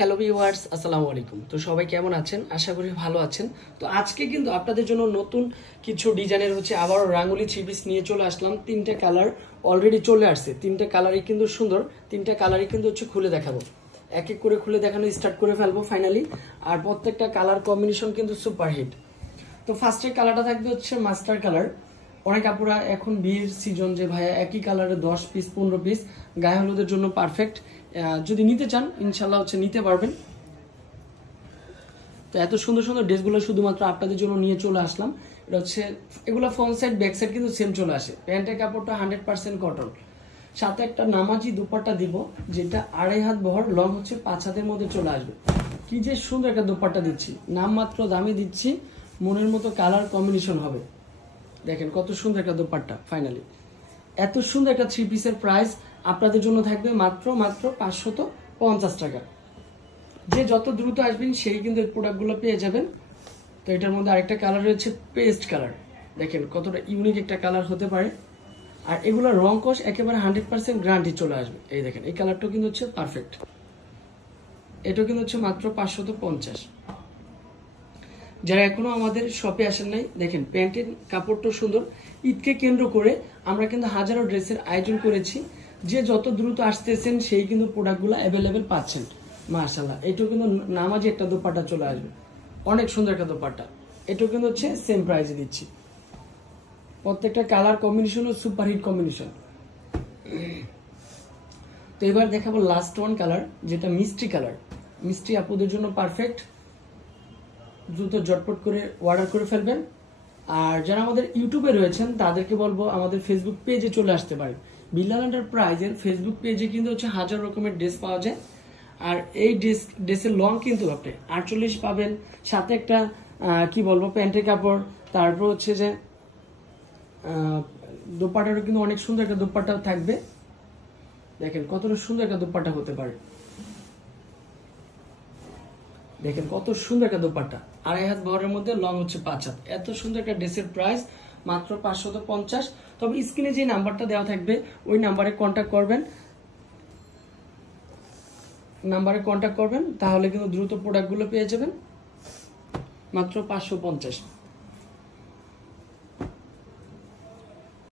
Hello viewers, আসসালামু আলাইকুম। তো সবাই কেমন আছেন? আশা করি ভালো আছেন। তো আজকে কিন্তু আপনাদের জন্য নতুন কিছু ডিজাইনের আবারও রাঙ্গুলি থ্রি পিস নিয়ে চলে আসলাম। তিনটে কালার অলরেডি চলে আসছে। তিনটে কালারই কিন্তু সুন্দর। তিনটে কালারই কিন্তু খুলে দেখাবো, এক এক করে খুলে দেখানো স্টার্ট করে ফেলবো ফাইনালি। আর প্রত্যেকটা কালার কম্বিনেশন কিন্তু সুপার হিট। তো ফার্স্টের কালারটা থাকবে মাস্টার কালার। অনেক আপুরা এখন বিয়ের সিজন যে ভাইয়া একই কালারে 10 পিস 15 পিস গায়ে হলুদের জন্য পারফেক্ট। যদি নিতে চান ইনশাল্লাহ নিতে পারবেন। তো এত সুন্দর সুন্দর ড্রেসগুলো শুধুমাত্র আপনাদের জন্য নিয়ে চলে আসলাম। এটা এগুলো ফ্রন্ট সাইড ব্যাক সাইড কিন্তু সেম চলে আসে। প্যান্টের কাপড়টা 100% কটন, সাথে একটা নামাজি দুপাট্টা দিব যেটা 2.5 হাত বহর, লং 5 হাতের মধ্যে চলে আসবে। কি যে সুন্দর একটা দুপাট্টা দিচ্ছি, নামমাত্র দামে দিচ্ছি, মনের মতো কালার কম্বিনেশন হবে। দেখেন কত সুন্দর একটা দুপাট্টা ফাইনালি। এত সুন্দর একটা থ্রি পিসের প্রাইস আপনাদের জন্য থাকবে মাত্র 550 টাকা। যে যত দ্রুত আসবেন সেই কিন্তু এই প্রোডাক্টগুলো পেয়ে যাবেন। তো এটার মধ্যে আরেকটা কালার রয়েছে পেস্ট কালার। দেখেন কতটা ইউনিক একটা কালার হতে পারে। আর এগুলো রং কস একেবারে 100% গ্যারান্টি চলে আসবে। এই দেখেন এই কালারটা কিন্তু পারফেক্ট। এটা কিন্তু মাত্র 550। যারা এখনো আমাদের শপে আসেন নাই, দেখেন প্যান্টের কাপড়টা সুন্দর। ঈদকে কেন্দ্র করে আমরা কিন্তু হাজারো ড্রেসের আয়োজন করেছি। যে যত দ্রুত আসতেছেন সেই কিন্তু প্রোডাক্টগুলো অ্যাভেলেবেল পাচ্ছেন মাশাআল্লাহ। এটাও কিন্তু নামাজি একটা দোপাট্টা চলে আসবে, অনেক সুন্দর একটা দোপাট্টা। এটাও কিন্তু সেম প্রাইসে দিচ্ছি। প্রত্যেকটা কালার কম্বিনেশনও সুপার হিট কম্বিনেশন। তো এবার দেখাবো লাস্ট ওয়ান কালার, যেটা মিষ্টি কালার। মিষ্টি আপুদের জন্য পারফেক্ট। দ্রুত ঝটপট করে অর্ডার করে ফেলবেন। আর যারা আমাদের ইউটিউবে রয়েছেন তাদেরকে বলবো আমাদের ফেসবুক পেজে চলে আসতে পারেন। বিল্লাল এন্টারপ্রাইজের ফেসবুক পেজে কিন্তু হাজার রকমের ড্রেস পাওয়া যায়। আর এই ড্রেসের লং কিন্তু আপনি 48 পাবেন, সাথে একটা প্যান্টের কাপড়। তারপর যে দোপাট্টাটা কিন্তু অনেক সুন্দর একটা দোপাট্টা থাকবে। দেখেন কতটা সুন্দর একটা দোপাট্টা হতে পারে। দেখেন কত সুন্দর একটা দোপাট্টা, 2.5 হাত বহরের মধ্যে, লং 5 হাত। এত সুন্দর একটা ড্রেসের প্রাইস মাত্র 550। তবে স্ক্রিনে যে নাম্বারটা দেওয়া থাকবে ওই নাম্বারে কন্ট্যাক্ট করবেন, তাহলে কিন্তু দ্রুত প্রোডাক্টগুলো পেয়ে যাবেন মাত্র 550।